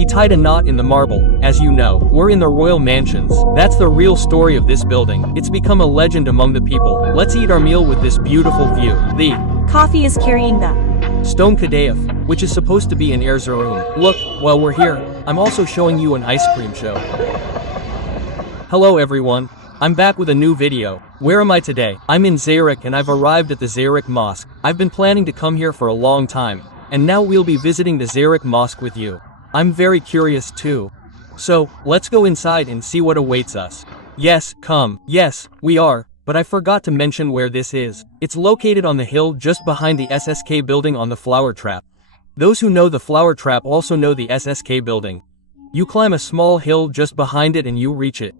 He tied a knot in the marble. As you know, we're in the royal mansions. That's the real story of this building. It's become a legend among the people. Let's eat our meal with this beautiful view. The coffee is carrying the Stone Kadayif, which is supposed to be in Erzurum. Look, while we're here, I'm also showing you an ice cream show. Hello everyone. I'm back with a new video. Where am I today? I'm in Zayrik and I've arrived at the Zayrik Mosque. I've been planning to come here for a long time, and now we'll be visiting the Zayrik Mosque with you. I'm very curious too. So, let's go inside and see what awaits us. Yes, come. Yes, we are, but I forgot to mention where this is. It's located on the hill just behind the SSK building on the Flower Trap. Those who know the Flower Trap also know the SSK building. You climb a small hill just behind it and you reach it.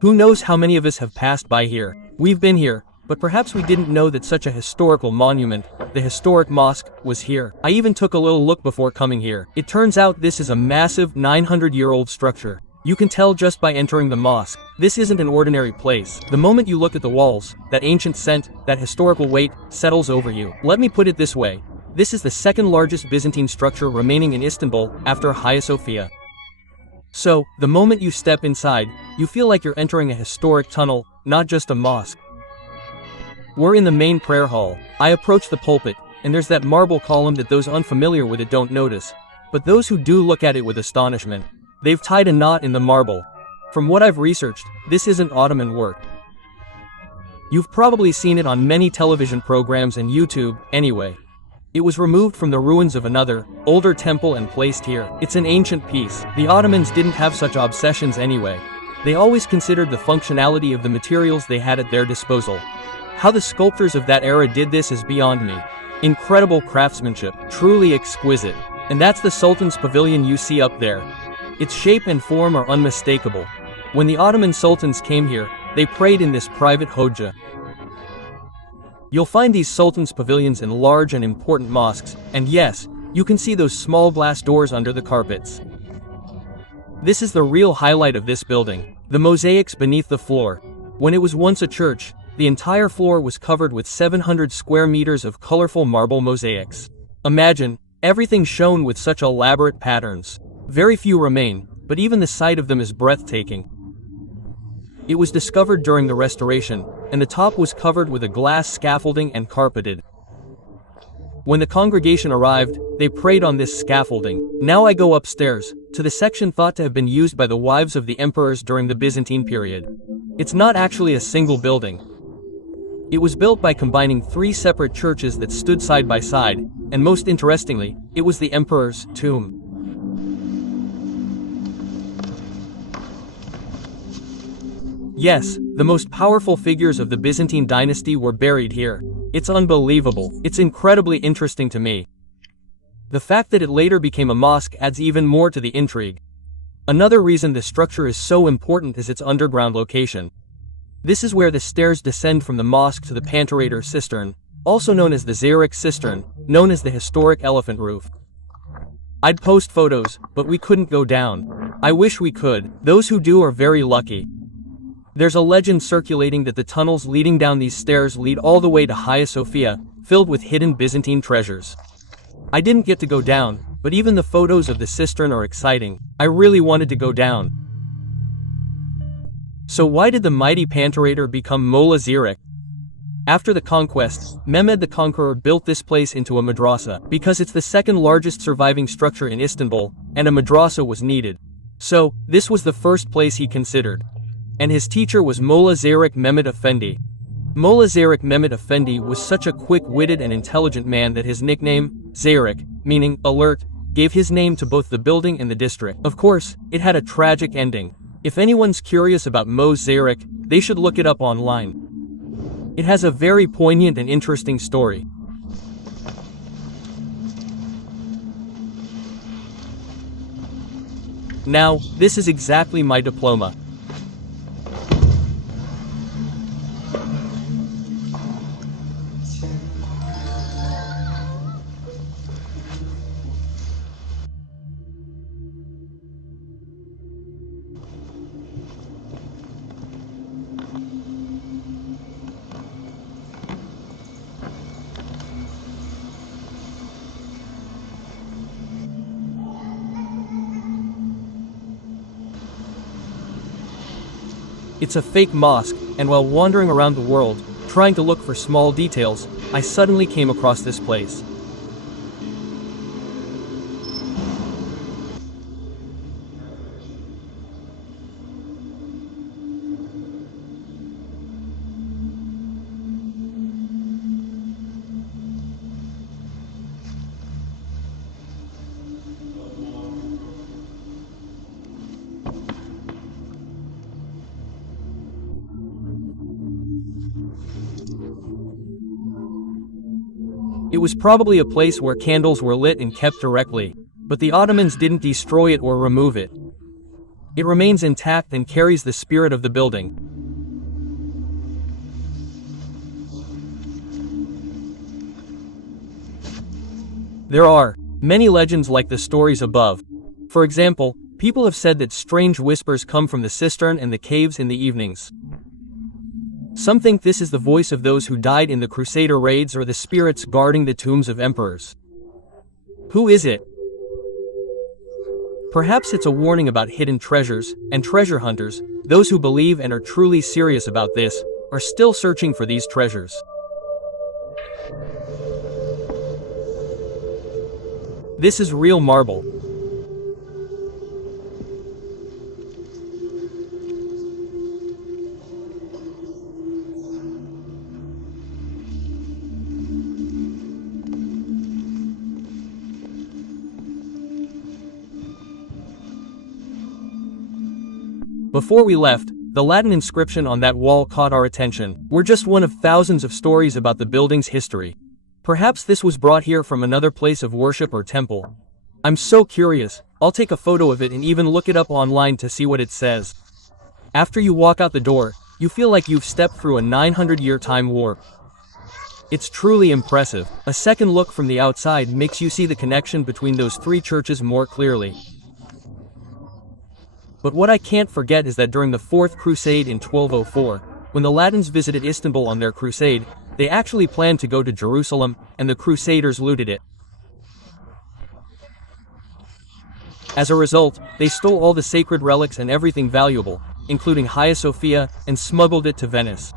Who knows how many of us have passed by here? We've been here, but perhaps we didn't know that such a historical monument, the historic mosque, was here. I even took a little look before coming here. It turns out this is a massive 900-year-old structure. You can tell just by entering the mosque. This isn't an ordinary place. The moment you look at the walls, that ancient scent, that historical weight, settles over you. Let me put it this way. This is the second largest Byzantine structure remaining in Istanbul after Hagia Sophia. So, the moment you step inside, you feel like you're entering a historic tunnel, not just a mosque. We're in the main prayer hall. I approach the pulpit, and there's that marble column that those unfamiliar with it don't notice. But those who do look at it with astonishment. They've tied a knot in the marble. From what I've researched, this isn't Ottoman work. You've probably seen it on many television programs and YouTube, anyway. It was removed from the ruins of another, older temple and placed here. It's an ancient piece. The Ottomans didn't have such obsessions anyway. They always considered the functionality of the materials they had at their disposal. How the sculptors of that era did this is beyond me. Incredible craftsmanship, truly exquisite. And that's the Sultan's pavilion you see up there. Its shape and form are unmistakable. When the Ottoman sultans came here, they prayed in this private Hoja. You'll find these sultans' pavilions in large and important mosques, and yes, you can see those small glass doors under the carpets. This is the real highlight of this building, the mosaics beneath the floor. When it was once a church, the entire floor was covered with 700 square meters of colorful marble mosaics. Imagine, everything shone with such elaborate patterns. Very few remain, but even the sight of them is breathtaking. It was discovered during the restoration, and the top was covered with a glass scaffolding and carpeted. When the congregation arrived, they prayed on this scaffolding. Now I go upstairs, to the section thought to have been used by the wives of the emperors during the Byzantine period. It's not actually a single building. It was built by combining three separate churches that stood side by side, and most interestingly, it was the emperor's tomb. Yes, the most powerful figures of the Byzantine dynasty were buried here. It's unbelievable. It's incredibly interesting to me. The fact that it later became a mosque adds even more to the intrigue. Another reason the structure is so important is its underground location. This is where the stairs descend from the mosque to the Panterator Cistern, also known as the Zayrik Cistern, known as the historic elephant roof. I'd post photos, but we couldn't go down. I wish we could. Those who do are very lucky. There's a legend circulating that the tunnels leading down these stairs lead all the way to Hagia Sophia, filled with hidden Byzantine treasures. I didn't get to go down, but even the photos of the cistern are exciting. I really wanted to go down. So why did the mighty Panterator become Mola Zayrik? After the conquest, Mehmed the Conqueror built this place into a madrasa, because it's the second largest surviving structure in Istanbul, and a madrasa was needed. So, this was the first place he considered. And his teacher was Mola Zayrik Mehmet Effendi. Mola Zayrik Mehmet Effendi was such a quick-witted and intelligent man that his nickname, Zayrik, meaning alert, gave his name to both the building and the district. Of course, it had a tragic ending. If anyone's curious about Mo Zayrik, they should look it up online. It has a very poignant and interesting story. Now, this is exactly my diploma. It's a fake mosque, and while wandering around the world, trying to look for small details, I suddenly came across this place. It was probably a place where candles were lit and kept directly, but the Ottomans didn't destroy it or remove it. It remains intact and carries the spirit of the building. There are many legends like the stories above. For example, people have said that strange whispers come from the cistern and the caves in the evenings. Some think this is the voice of those who died in the Crusader raids or the spirits guarding the tombs of emperors. Who is it? Perhaps it's a warning about hidden treasures, and treasure hunters, those who believe and are truly serious about this, are still searching for these treasures. This is real marble. Before we left, the Latin inscription on that wall caught our attention. We're just one of thousands of stories about the building's history. Perhaps this was brought here from another place of worship or temple. I'm so curious, I'll take a photo of it and even look it up online to see what it says. After you walk out the door, you feel like you've stepped through a 900-year time warp. It's truly impressive. A second look from the outside makes you see the connection between those three churches more clearly. But what I can't forget is that during the Fourth Crusade in 1204, when the Latins visited Istanbul on their crusade, they actually planned to go to Jerusalem, and the Crusaders looted it. As a result, they stole all the sacred relics and everything valuable, including Hagia Sophia, and smuggled it to Venice.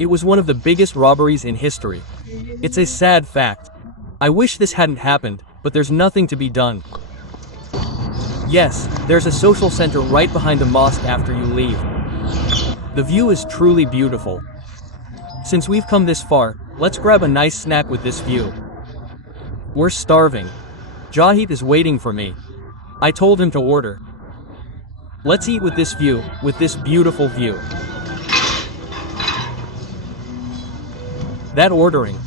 It was one of the biggest robberies in history. It's a sad fact. I wish this hadn't happened, but there's nothing to be done. Yes, there's a social center right behind the mosque after you leave. The view is truly beautiful. Since we've come this far, let's grab a nice snack with this view. We're starving. Jahid is waiting for me. I told him to order. Let's eat with this view, with this beautiful view. That ordering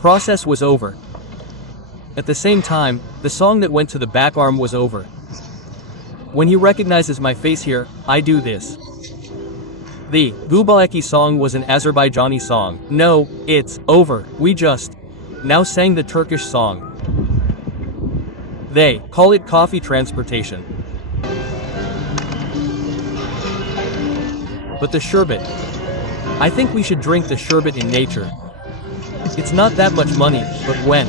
process was over. At the same time, the song that went to the back arm was over. When he recognizes my face here, I do this. The Gubaleki song was an Azerbaijani song. No, it's over. We just now sang the Turkish song. They call it coffee transportation. But the sherbet. I think we should drink the sherbet in nature. It's not that much money, but when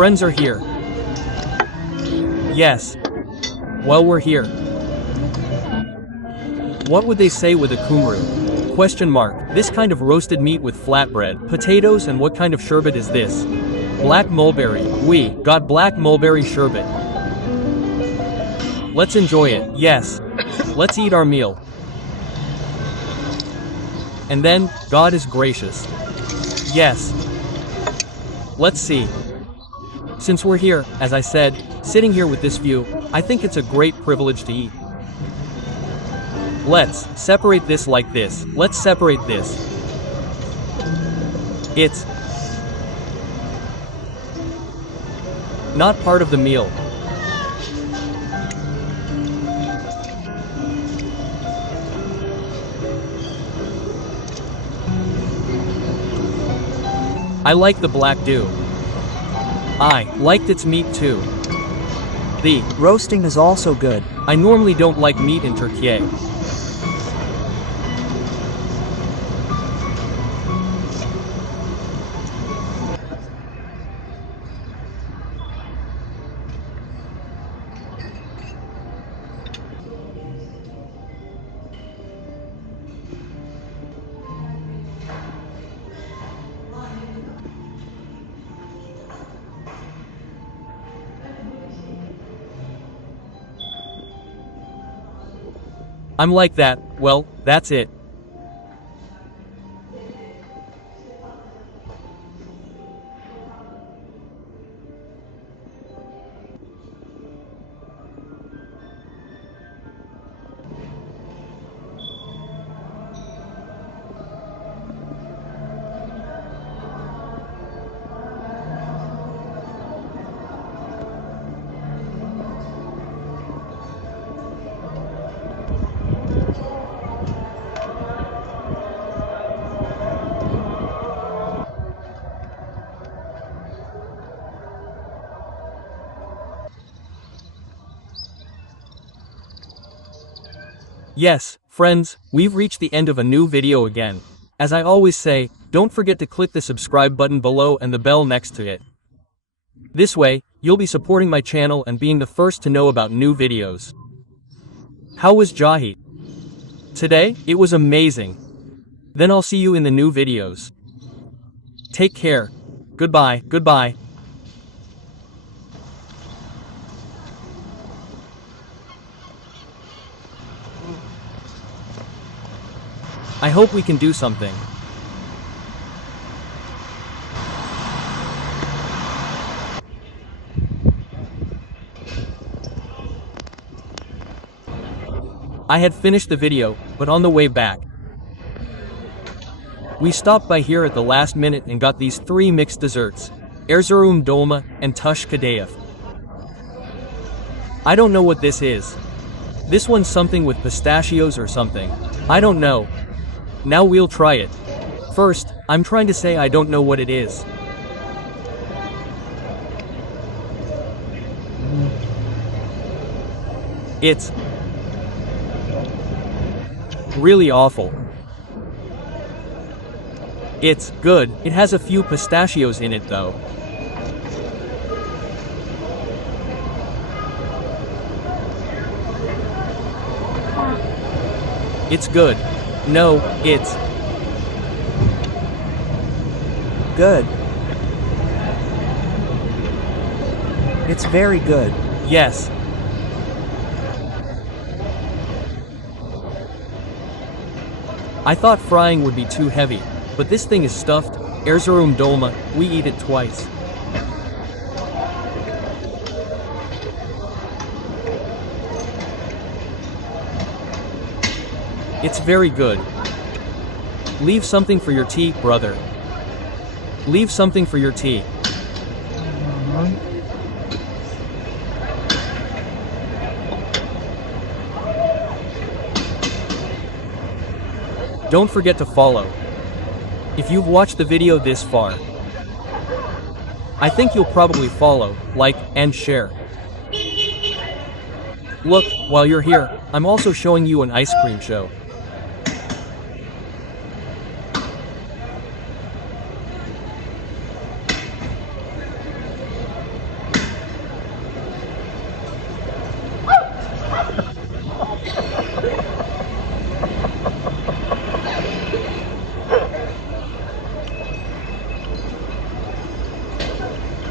friends are here. Yes. Well, we're here. What would they say with a kumru? Question mark. This kind of roasted meat with flatbread, potatoes, and what kind of sherbet is this? Black mulberry. We got black mulberry sherbet. Let's enjoy it. Yes. Let's eat our meal. And then, God is gracious. Yes. Let's see. Since we're here, as I said, sitting here with this view, I think it's a great privilege to eat. Let's separate this like this. Let's separate this. It's not part of the meal. I like the black dew. I liked its meat too. The roasting is also good. I normally don't like meat in Turkey. I'm like that. Well, that's it. Yes, friends, we've reached the end of a new video again. As I always say, don't forget to click the subscribe button below and the bell next to it. This way, you'll be supporting my channel and being the first to know about new videos. How was Jahit? Today, it was amazing. Then I'll see you in the new videos. Take care. Goodbye, goodbye. I hope we can do something. I had finished the video, but on the way back, we stopped by here at the last minute and got these 3 mixed desserts, Erzurum dolma and Tush kadayıf. I don't know what this is. This one's something with pistachios or something. I don't know. Now we'll try it. First, I'm trying to say I don't know what it is. It's really awful. It's good. It has a few pistachios in it though. It's good. No, it's good. It's very good. Yes. I thought frying would be too heavy, but this thing is stuffed. Erzurum dolma, we eat it twice. It's very good. Leave something for your tea, brother. Leave something for your tea. Don't forget to follow. If you've watched the video this far, I think you'll probably follow, like, and share. Look, while you're here, I'm also showing you an ice cream show.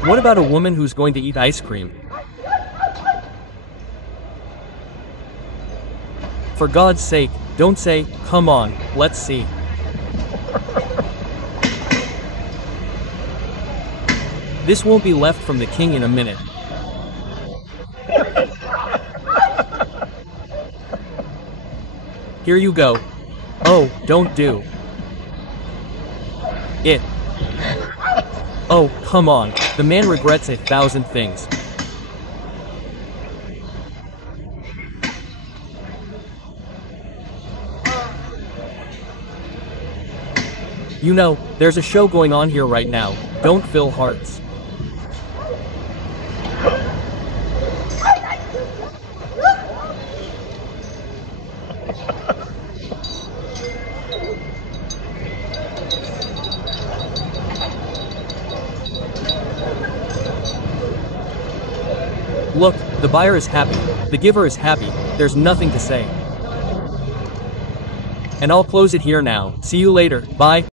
What about a woman who's going to eat ice cream? For God's sake, don't say, come on, let's see. This won't be left from the king in a minute. Here you go. Oh, don't do it. Oh, come on, the man regrets 1,000 things. You know, there's a show going on here right now, don't fill hearts. Look, the buyer is happy, the giver is happy, there's nothing to say. And I'll close it here now, see you later, bye.